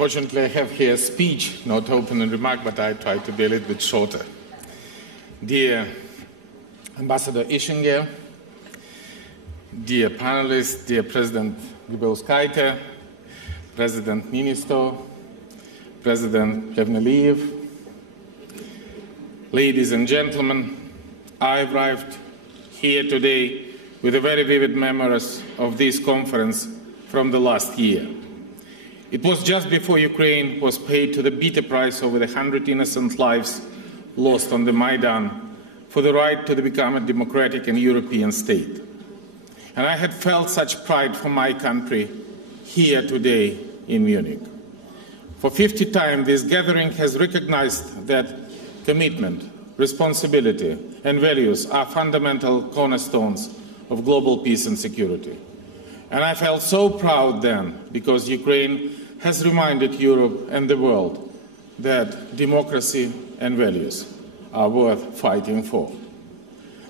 Unfortunately, I have here a speech, not opening remark, but I try to be a little bit shorter. Dear Ambassador Ischinger, dear panelists, dear President Grybauskaitė, President Niinisto, President Plevneliev, ladies and gentlemen, I arrived here today with a very vivid memories of this conference from the last year. It was just before Ukraine was paid to the bitter price over the 100 innocent lives lost on the Maidan for the right to become a democratic and European state. And I had felt such pride for my country here today in Munich. For 50th time, this gathering has recognized that commitment, responsibility, and values are fundamental cornerstones of global peace and security. And I felt so proud then, because Ukraine has reminded Europe and the world that democracy and values are worth fighting for.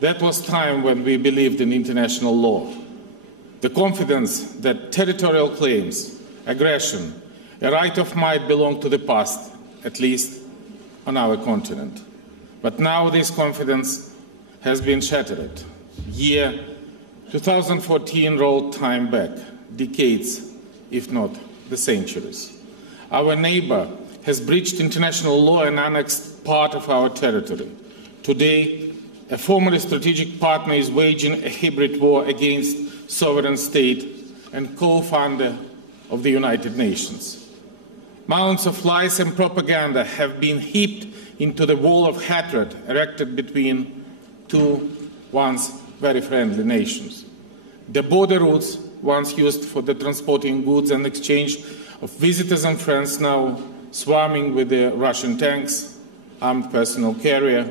That was time when we believed in international law, the confidence that territorial claims, aggression, a right of might belong to the past, at least on our continent. But now this confidence has been shattered. Year 2014 rolled time back, decades, if not the centuries. Our neighbor has breached international law and annexed part of our territory. Today, a formerly strategic partner is waging a hybrid war against sovereign state and co-founder of the United Nations. Mounds of lies and propaganda have been heaped into the wall of hatred erected between two once very friendly nations. The border routes, once used for the transporting goods and exchange of visitors and friends, now swarming with the Russian tanks, armed personnel carrier,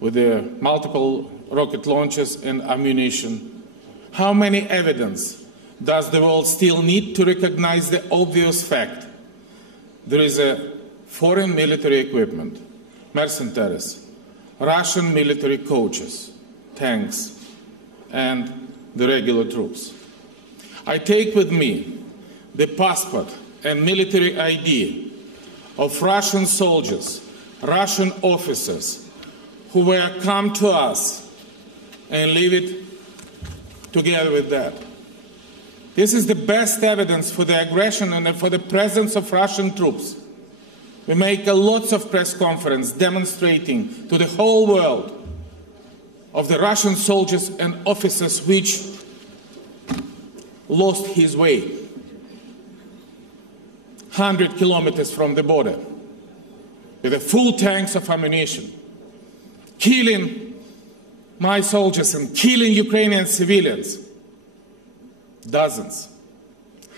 with the multiple rocket launchers and ammunition. How many evidence does the world still need to recognize the obvious fact? There is a foreign military equipment, mercenaries, Russian military coaches, tanks, and the regular troops. I take with me the passport and military ID of Russian soldiers, Russian officers who were come to us, and leave it together with that. This is the best evidence for the aggression and for the presence of Russian troops. We make lots of press conferences demonstrating to the whole world of the Russian soldiers and officers which lost his way 100 kilometers from the border with the full tanks of ammunition, killing my soldiers and killing Ukrainian civilians. Dozens,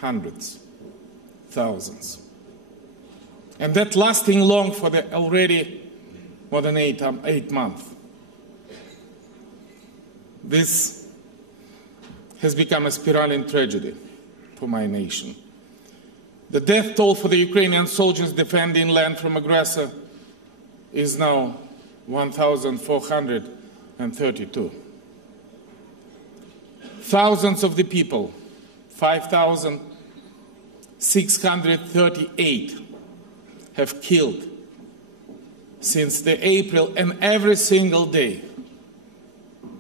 hundreds, thousands. And that lasting long for the already more than 8 months. This has become a spiraling tragedy for my nation. The death toll for the Ukrainian soldiers defending land from aggressor is now 1,432. Thousands of the people, 5,638, have killed since the April, and every single day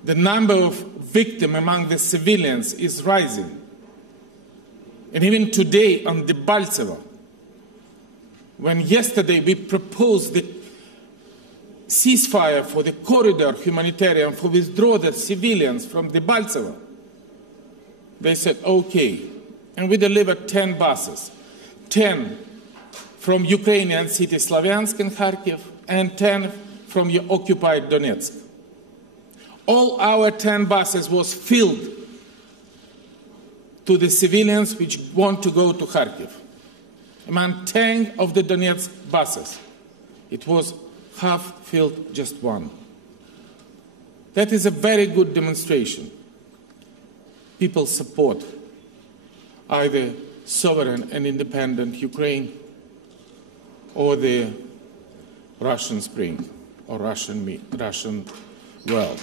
the number of victims among the civilians is rising. And even today on Debaltseve, when yesterday we proposed the ceasefire for the corridor humanitarian for withdraw the civilians from Debaltseve, they said, okay. And we delivered 10 buses, 10 from Ukrainian cities Slavyansk and Kharkiv, and 10 from the occupied Donetsk. All our 10 buses was filled to the civilians which want to go to Kharkiv. Among 10 of the Donetsk buses, it was half filled, just one. That is a very good demonstration. People support either sovereign and independent Ukraine or the Russian Spring or Russian world.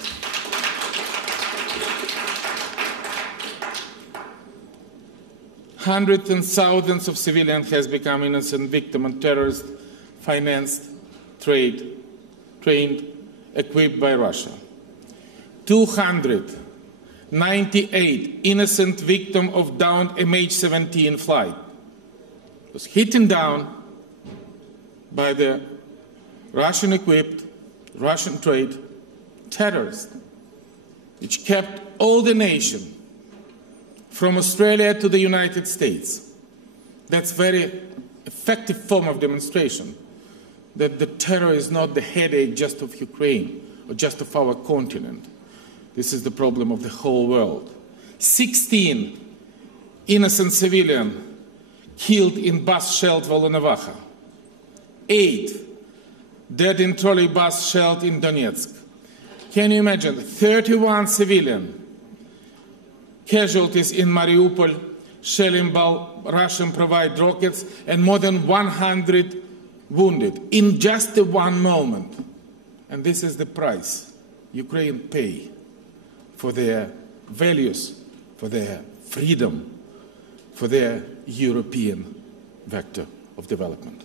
Hundreds and thousands of civilians have become innocent victims of terrorist-financed trade, trained, equipped by Russia. 298 innocent victims of downed MH17 flight was hit down by the Russian-equipped, Russian-trained terrorists, which kept all the nation from Australia to the United States. That's a very effective form of demonstration that the terror is not the headache just of Ukraine or just of our continent. This is the problem of the whole world. 16 innocent civilians killed in bus shelter Volnovakha. 8 dead in trolley bus shelter in Donetsk. Can you imagine? 31 civilian casualties in Mariupol, shelling by Russian provided rockets, and more than 100 wounded in just one moment. And this is the price Ukraine pay for their values, for their freedom, for their European vector of development.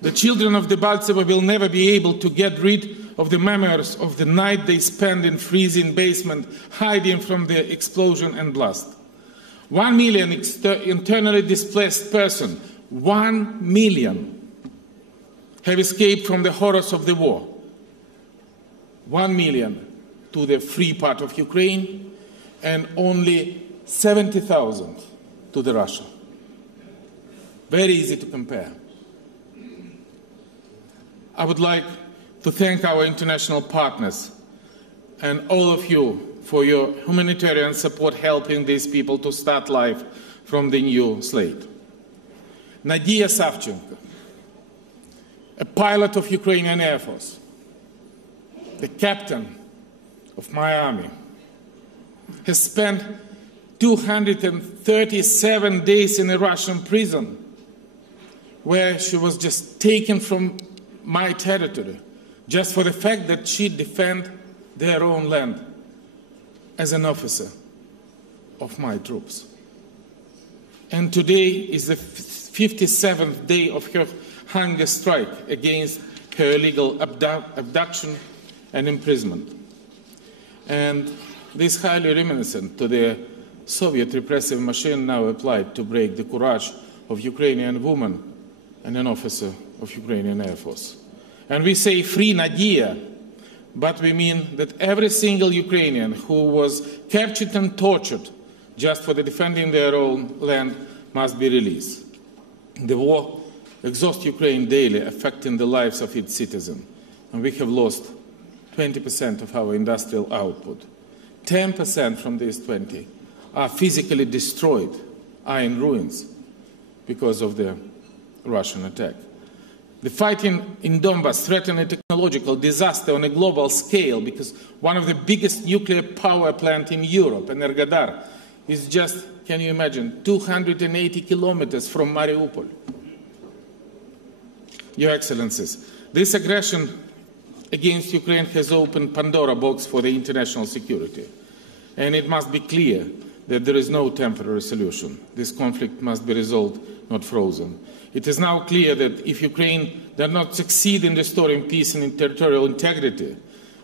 The children of Debaltseve will never be able to get rid of the memories of the night they spent in freezing basement, hiding from the explosion and blast. 1 million internally displaced persons, 1 million, have escaped from the horrors of the war. 1 million to the free part of Ukraine, and only 70,000 to the Russia. Very easy to compare. I would like to thank our international partners and all of you for your humanitarian support helping these people to start life from the new slate. Nadia Savchenko, a pilot of Ukrainian Air Force, the captain of my army, has spent 237 days in a Russian prison where she was just taken from my territory just for the fact that she defended their own land as an officer of my troops. And today is the 57th day of her hunger strike against her illegal abduction and imprisonment. And this is highly reminiscent to the Soviet repressive machine now applied to break the courage of Ukrainian woman and an officer of Ukrainian Air Force. And we say free Nadia, but we mean that every single Ukrainian who was captured and tortured just for defending their own land must be released. The war exhausts Ukraine daily, affecting the lives of its citizens, and we have lost 20% of our industrial output. 10% from these 20 are physically destroyed, are in ruins because of the Russian attack. The fighting in Donbass threatened a technological disaster on a global scale because one of the biggest nuclear power plants in Europe, Energodar, is just, can you imagine, 280 kilometers from Mariupol. Your Excellencies, this aggression against Ukraine has opened Pandora box for the international security. And it must be clear that there is no temporary solution. This conflict must be resolved, not frozen. It is now clear that if Ukraine does not succeed in restoring peace and territorial integrity,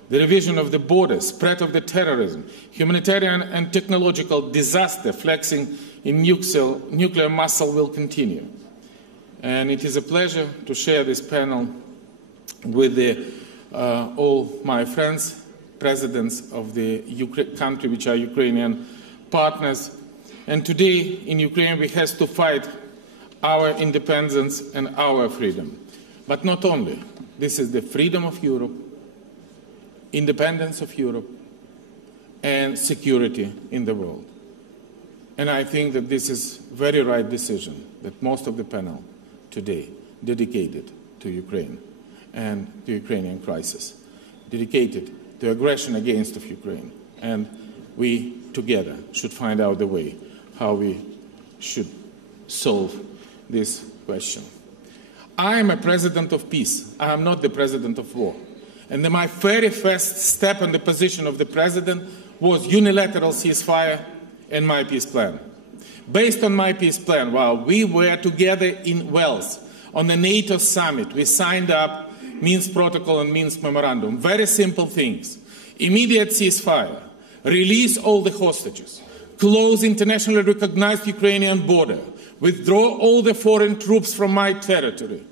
the revision of the borders, spread of the terrorism, humanitarian and technological disaster flexing in nuclear muscle will continue. And it is a pleasure to share this panel with all my friends, presidents of the country which are Ukrainian partners. And today in Ukraine we have to fight our independence and our freedom. But not only. This is the freedom of Europe, independence of Europe, and security in the world. And I think that this is a very right decision that most of the panel today dedicated to Ukraine and the Ukrainian crisis, dedicated to aggression against of Ukraine. And we together should find out the way how we should solve this question. I am a president of peace. I am not the president of war. And my very first step in the position of the president was unilateral ceasefire and my peace plan. Based on my peace plan, while we were together in Wales on the NATO summit, we signed up Minsk Protocol and Minsk Memorandum. Very simple things. Immediate ceasefire, release all the hostages, close internationally recognized Ukrainian border, withdraw all the foreign troops from my territory.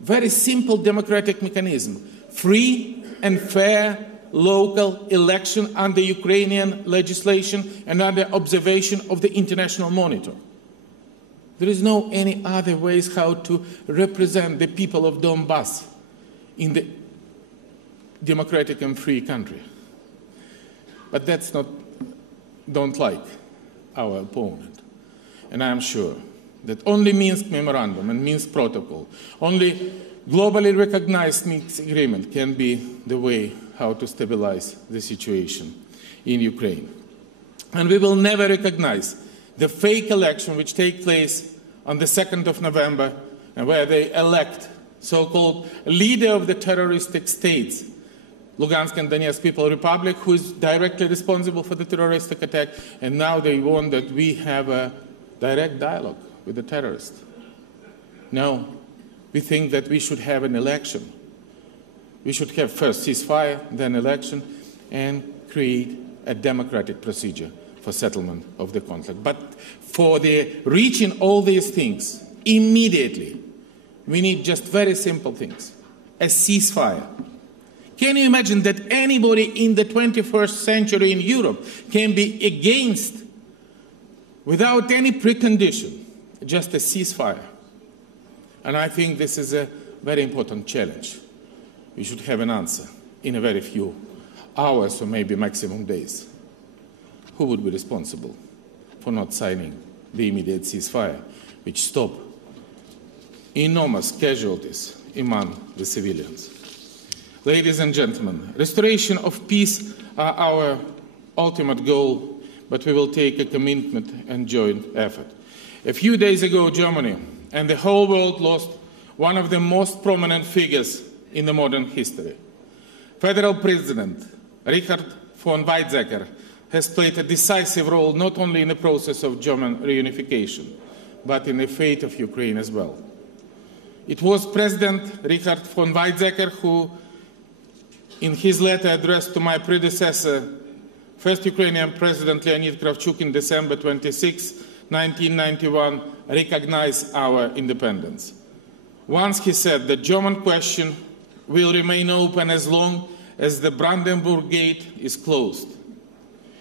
Very simple democratic mechanism. Free and fair local election under Ukrainian legislation and under observation of the international monitor. There is no any other ways how to represent the people of Donbass in the democratic and free country. But that's not, don't like our opponent. And I am sure that only Minsk Memorandum and Minsk Protocol, only globally recognized Minsk Agreement can be the way how to stabilize the situation in Ukraine. And we will never recognize the fake election which takes place on the 2nd of November, and where they elect so-called leader of the terroristic states, Lugansk and Donetsk People Republic, who is directly responsible for the terroristic attack, and now they want that we have a direct dialogue with the terrorists. No, we think that we should have an election. We should have first ceasefire, then election, and create a democratic procedure for settlement of the conflict. But for the reaching all these things immediately, we need just very simple things. A ceasefire. Can you imagine that anybody in the 21st century in Europe can be against, without any precondition, just a ceasefire? And I think this is a very important challenge. We should have an answer in a very few hours or maybe maximum days. Who would be responsible for not signing the immediate ceasefire, which stopped enormous casualties among the civilians? Ladies and gentlemen, restoration of peace are our ultimate goal, but we will take a commitment and joint effort. A few days ago, Germany and the whole world lost one of the most prominent figures in the modern history. Federal President Richard von Weizsäcker has played a decisive role not only in the process of German reunification, but in the fate of Ukraine as well. It was President Richard von Weizsäcker who, in his letter addressed to my predecessor, first Ukrainian President Leonid Kravchuk in December 26, 1991, recognized our independence. Once he said the German question will remain open as long as the Brandenburg Gate is closed.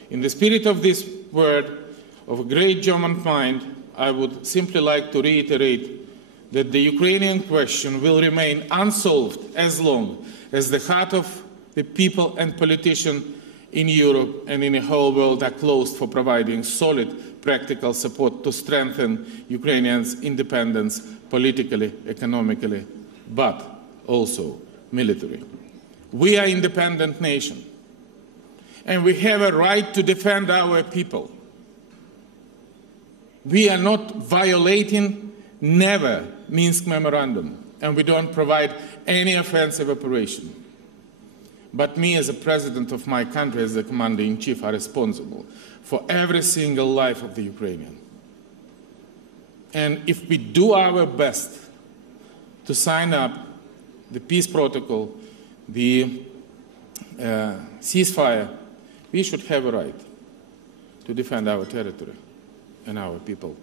In the spirit of this word of a great German mind, I would simply like to reiterate that the Ukrainian question will remain unsolved as long as the heart of the people and politicians in Europe and in the whole world are closed for providing solid practical support to strengthen Ukrainians' independence politically, economically, but also militarily. We are an independent nation, and we have a right to defend our people. We are not violating, never, Minsk Memorandum, and we don't provide any offensive operation. But me, as a president of my country, as the commander-in-chief, are responsible for every single life of the Ukrainian. And if we do our best to sign up the peace protocol, the ceasefire, we should have a right to defend our territory and our people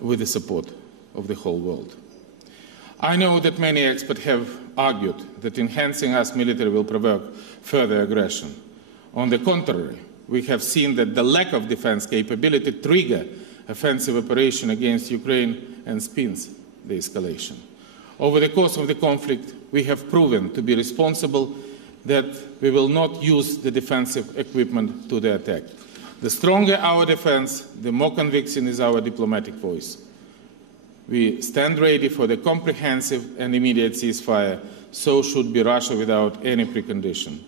with the support of the whole world. I know that many experts have argued that enhancing us military will provoke further aggression. On the contrary, we have seen that the lack of defense capability triggers offensive operation against Ukraine and spins the escalation. Over the course of the conflict, we have proven to be responsible, that we will not use the defensive equipment to the attack. The stronger our defense, the more convincing is our diplomatic voice. We stand ready for the comprehensive and immediate ceasefire, so should be Russia without any precondition.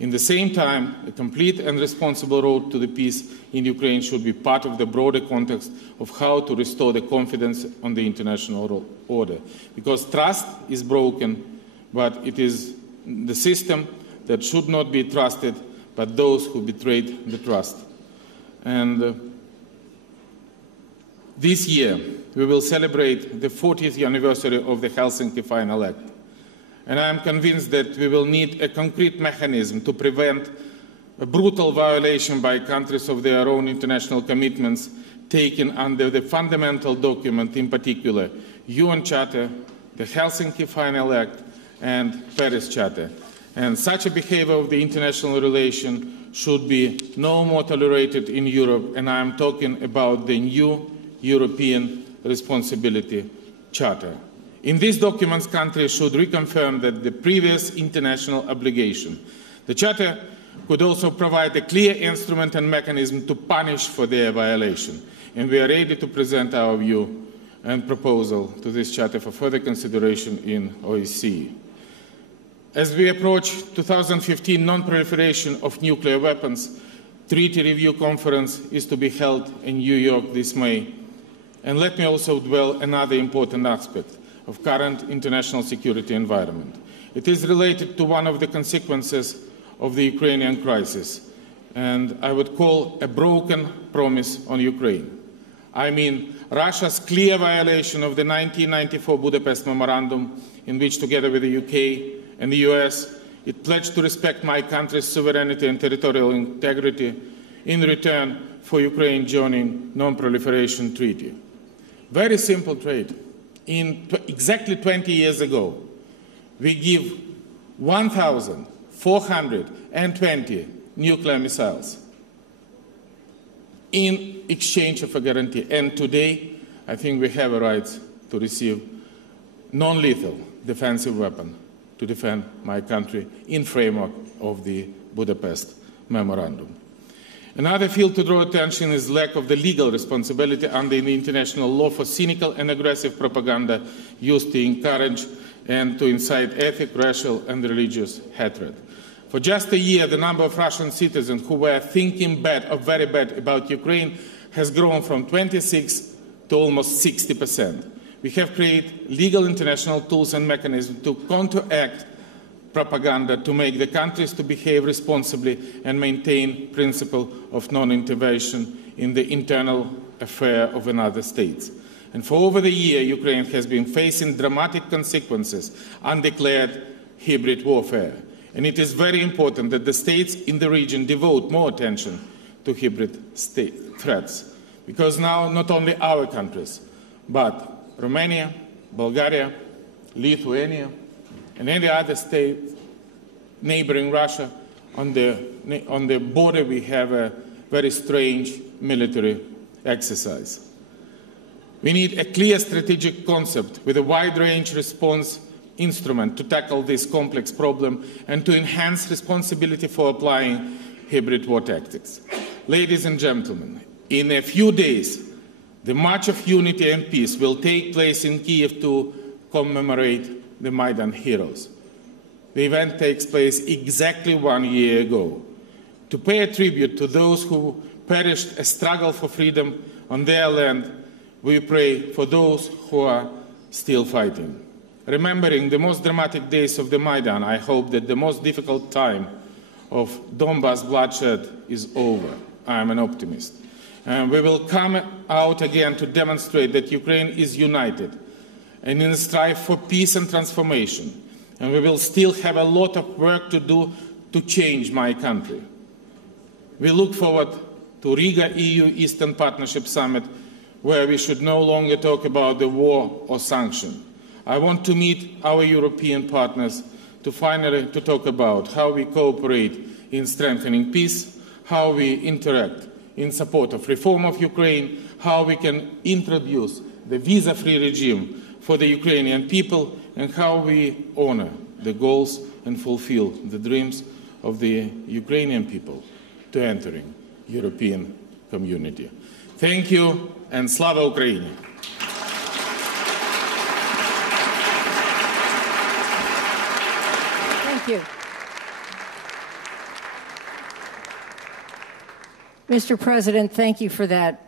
In the same time, a complete and responsible road to the peace in Ukraine should be part of the broader context of how to restore the confidence on the international order. Because trust is broken, but it is the system that should not be trusted, but those who betrayed the trust. And this year, we will celebrate the 40th anniversary of the Helsinki Final Act. And I am convinced that we will need a concrete mechanism to prevent a brutal violation by countries of their own international commitments taken under the fundamental document, in particular, UN Charter, the Helsinki Final Act, and Paris Charter. And such a behavior of the international relation should be no more tolerated in Europe, and I am talking about the new European Responsibility Charter. In these documents, countries should reconfirm that the previous international obligation. The Charter could also provide a clear instrument and mechanism to punish for their violation. And we are ready to present our view and proposal to this Charter for further consideration in OSCE. As we approach 2015 non-proliferation of nuclear weapons, Treaty Review Conference is to be held in New York this May. And let me also dwell on another important aspect of current international security environment. It is related to one of the consequences of the Ukrainian crisis, and I would call a broken promise on Ukraine. I mean Russia's clear violation of the 1994 Budapest Memorandum, in which, together with the UK and the US, it pledged to respect my country's sovereignty and territorial integrity in return for Ukraine joining non-proliferation treaty. Very simple trade. Exactly 20 years ago, we give 1,420 nuclear missiles in exchange of a guarantee. And today, I think we have a right to receive non-lethal defensive weapon to defend my country in framework of the Budapest Memorandum. Another field to draw attention is lack of the legal responsibility under the international law for cynical and aggressive propaganda used to encourage and to incite ethnic, racial, and religious hatred. For just a year, the number of Russian citizens who were thinking bad or very bad about Ukraine has grown from 26 to almost 60%. We have created legal international tools and mechanisms to counteract propaganda, to make the countries to behave responsibly and maintain principle of non-intervention in the internal affair of another state. And for over the year, Ukraine has been facing dramatic consequences, undeclared hybrid warfare. And it is very important that the states in the region devote more attention to hybrid threats. Because now not only our countries, but Romania, Bulgaria, Lithuania, and any other state neighboring Russia, on the border we have a very strange military exercise. We need a clear strategic concept with a wide-range response instrument to tackle this complex problem and to enhance responsibility for applying hybrid war tactics. Ladies and gentlemen, in a few days, the March of Unity and Peace will take place in Kiev to commemorate the Maidan heroes. The event takes place exactly 1 year ago. To pay a tribute to those who perished a struggle for freedom on their land, we pray for those who are still fighting. Remembering the most dramatic days of the Maidan, I hope that the most difficult time of Donbass bloodshed is over. I am an optimist. And we will come out again to demonstrate that Ukraine is united and in a strive for peace and transformation. And we will still have a lot of work to do to change my country. We look forward to Riga EU Eastern Partnership Summit, where we should no longer talk about the war or sanction. I want to meet our European partners to finally talk about how we cooperate in strengthening peace, how we interact in support of reform of Ukraine, how we can introduce the visa-free regime for the Ukrainian people, and how we honor the goals and fulfill the dreams of the Ukrainian people to entering European community. Thank you, and Slava Ukraini! Thank you. Mr. President, thank you for that